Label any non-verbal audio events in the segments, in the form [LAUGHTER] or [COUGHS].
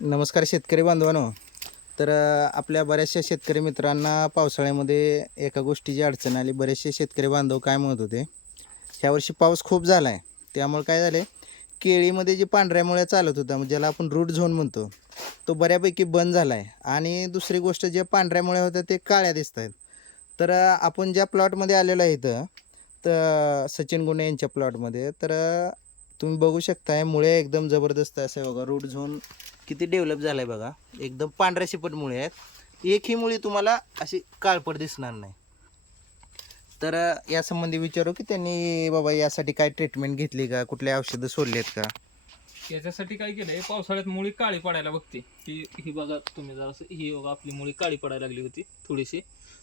नमस्कार शेतकरी बांधवांनो. तर आपल्या बऱ्याचशा शेतकरी मित्रांना पावसाळ्यामध्ये एका गोष्टीची अडचण आली. बरेचसे शेतकरी बांधव काय म्हणत होते ह्यावर्षी पाऊस खूप झाला आहे त्यामुळे काय झालं आहे केळीमध्ये जे पांढऱ्या मुळ्या चालत होता म्हणजे ज्याला आपण रूट झोन म्हणतो तो बऱ्यापैकी बंद झाला आहे आणि दुसरी गोष्ट जे पांढऱ्या मुळ्या होत्या ते काळ्या दिसत आहेत. तर आपण ज्या प्लॉटमध्ये आलेलो आहे इथं तर सचिन गुणे यांच्या प्लॉटमध्ये तर तुम्ही बघू शकताय मुळे एकदम जबरदस्त असं आहे बघा. रूट झोन किती डेव्हलप झालं आहे बघा. एकदम पांढऱ्या शिपट मुळे आहेत. एक ही मुळी तुम्हाला अशी काळपट दिसणार नाही. तर यासंबंधी विचारू की त्यांनी बाबा यासाठी काय ट्रीटमेंट घेतली का? कुठले औषधं सोडलेत आहेत का? याच्यासाठी काय केलंय पावसाळ्यात मुळी काळी पडायला बघते. ही ही बघा तुम्ही जरा ही बघा आपली मुळी काळी पडायला लागली होती थोडीशी.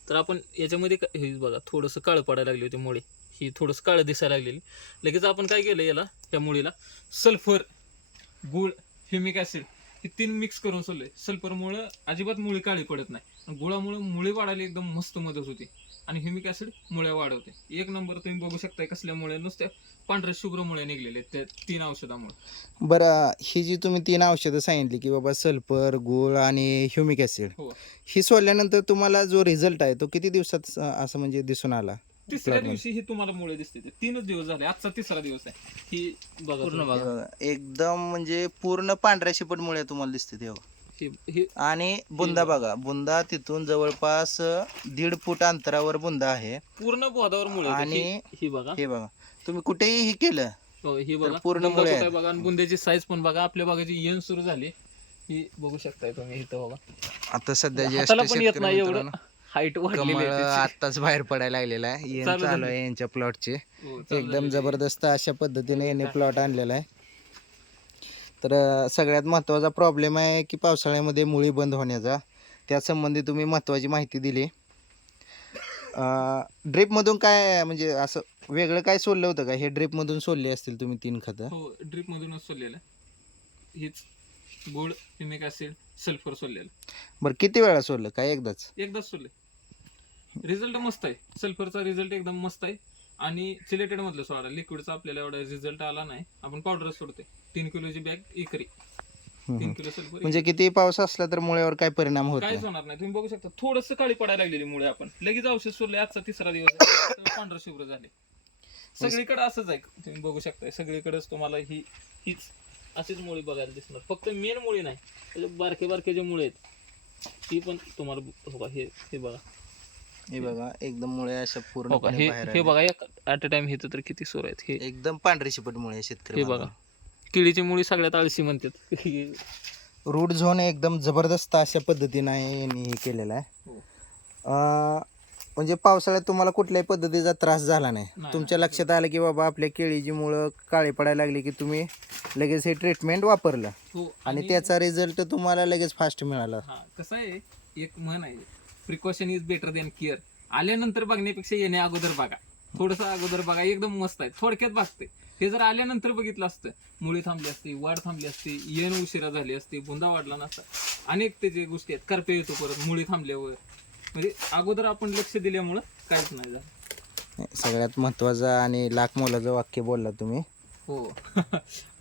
तर आपण याच्यामध्ये हे बघा थोडंसं काळं पडायला लागली होती मुळी. ही थोडंसं काळं दिसायला लागलेली. लगेच आपण काय केलं याला त्या मुळीला? सल्फर गुळ ह्युमिक ॲसिड हे तीन मिक्स करून सोडले. सल्फरमुळं अजिबात मुळी काळी पडत नाही. गुळामुळे मुळी वाढायला एकदम मस्त मदत होते. आणि ह्युमिक ॲसिड मुळ्या वाढवते. एक नंबर तुम्ही बघू शकता कसल्या मुळ्या नुसत्या पांढऱ्या शुभ्र मुळ्या निघलेल्या त्या तीन औषधामुळे. बरं ही जी तुम्ही तीन औषधं सांगितली की बाबा सल्फर गुळ आणि ह्युमिक ॲसिड हो. ही सोडल्यानंतर तुम्हाला जो रिझल्ट आहे तो किती दिवसात असं म्हणजे दिसून आला? तिसऱ्या. दिवशी हे तुम्हाला मुळे दिसते. ते तीनच दिवस झाले. आजचा तिसरा दिवस आहे. ही बघा पूर्ण. बघा. एकदम म्हणजे पूर्ण पांढऱ्या शिपट मुळे तुम्हाला दिसते ते बघा. ही ही आणि बुंदा बघा. बुंदा तिथून जवळपास दीड फूट अंतरावर बुंदा आहे. पूर्ण बोधावर मुळे. आणि ही- बघा. हे बघा. तुम्ही कुठेही हे केलं हो, ही बघा. पूर्ण मुळे आहेत. बघा आणि बुंद्याची साईज पण बघा. आपल्या बागाची येण सुरू झाली. ही बघू शकताय तुम्ही. इथं बघा. आता सध्या जे हाताला पण येत नाही एवढं. हाईट वाढलेली कमळ आहे त्याची. आत्ताच बाहेर पडायला लागलेला आहे. [LAUGHS] येण चालू चालू झाली. आहे यांच्या प्लॉटचे हो, चालू एकदम. जबरदस्त अशा पद्धतीने याने प्लॉट आणलेला आहे. तर अ, सगळ्यात महत्त्वाचा प्रॉब्लेम आहे की पावसाळ्यामध्ये मुळी बंद होण्याचा. त्यासंबंधी तुम्ही महत्त्वाची माहिती दिली. ड्रीपमधून काय म्हणजे असं वेगळं काय सोडलं होतं का? हे ड्रीपमधून सोडले असतील तुम्ही तीन खतं. हो ड्रीप मधूनच सोडलेलं. हीच गुळ ह्युमिक ऍसिड सल्फर सोडलेलं. बरं किती वेळा सोडलं? काय एकदाच? एकदाच सोडले. रिझल्ट मस्त आहे. सल्फरचा रिझल्ट एकदम मस्त आहे. आणि सिलेटेड मधलं सोडा. लिक्विडचा आपल्याला एवढा रिझल्ट आला नाही. आपण पावडर सोडते तीन किलोची बॅग एकरी. तीन. किलो सल्फर म्हणजे किती पाऊस असला तर मुळ्यावर काय परिणाम होत काहीच होणार नाही. तुम्ही बघू शकता थोडस काळी पडायला लागलेली मुळे आपण. लगेच औषध सोडले आजचा तिसरा दिवस आहे. [COUGHS] तर पांढरं शुभ्र झाले सगळीकडे असंच आहे. तुम्ही बघू शकता सगळीकडेच तुम्हाला ही हीच अशीच मुळी बघायला दिसणार. फक्त मेन मुळी नाही. त्याचे बारके बारके जे मुळे आहेत ती पण तुम्हाला हे बघा. हे बघा एकदम मुळे अशा हो का, पूर्ण हे हे बघा एक ऍट अ टाइम हे तर किती सोर आहेत हे. एकदम पांढरी शिपट मुळे शेतकरी हे बघा. केळीची मुळी सगळ्यात आळशी म्हणतात. ही- रूट झोन एकदम जबरदस्त अशा पद्धतीने आहे यांनी हे केलेलं आहे. हो. अं, म्हणजे पावसाळ्यात तुम्हाला कुठल्याही पद्धतीचा त्रास झाला नाही. नाही. तुमच्या लक्षात आलं की बाबा आपल्या केळीची मुळं काळी पडायला लागली की तुम्ही लगेच हे ट्रीटमेंट वापरलं. हो आणि त्याचा रिझल्ट तुम्हाला लगेच फास्ट मिळाला. हा कसं आहे एक म्हण आहे. Precaution is better than care आल्यानंतर बघण्यापेक्षा येण्या अगोदर बघा. थोडस अगोदर बघा एकदम मस्त आहे. थोडक्यात बघते. हे जर आल्यानंतर बघितलं असतं मुळी थांबली असती वाढ थांबली असती येण उशिरा झाली असती बुंदा वाढला नसता. अनेक त्याचे गोष्टी आहेत करपे येतो परत मुळी थांबल्यावर. म्हणजे अगोदर आपण लक्ष दिल्यामुळं काहीच नाही झालं. सगळ्यात महत्त्वाचं आणि लाख मोलाचं वाक्य बोलला तुम्ही. हो. [LAUGHS]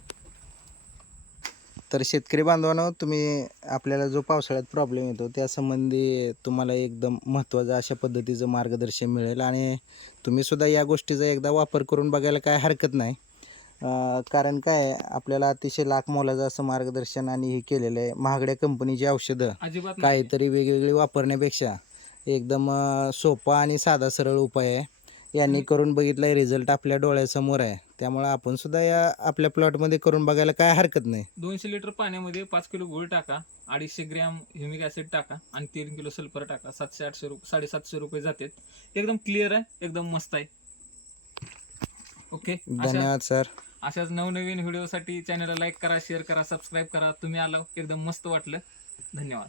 तर शेतकरी बांधवांनो तुम्ही आपल्याला जो पावसाळ्यात प्रॉब्लेम येतो त्यासंबंधी तुम्हाला एकदम महत्त्वाचं अशा पद्धतीचं मार्गदर्शन मिळेल. आणि तुम्ही सुद्धा या गोष्टीचा एकदा वापर करून बघायला काय हरकत नाही. कारण काय आपल्याला अतिशय लाख मोलाचं असं मार्गदर्शन आणि हे केलेलं आहे. महागड्या कंपनीची औषधं. काहीतरी वेगवेगळी वापरण्यापेक्षा एकदम सोपा आणि साधा सरळ उपाय आहे. यांनी करून बघितलं रिझल्ट आपल्या डोळ्यासमोर आहे. त्यामुळं आपण सुद्धा या आपल्या प्लॉटमध्ये करून बघायला काय हरकत नाही. दोनशे लिटर पाण्यामध्ये पाच किलो गुळ टाका अडीचशे ग्रॅम ह्युमिक ऍसिड टाका आणि तीन किलो सल्फर टाका. सातशे आठशे रुपये साडेसातशे रुपये जातात. एकदम क्लिअर आहे एकदम मस्त आहे. ओके धन्यवाद सर अशाच नवनवीन व्हिडिओसाठी चॅनलला लाईक करा शेअर करा सबस्क्राईब करा. तुम्ही आला एकदम मस्त वाटलं. धन्यवाद.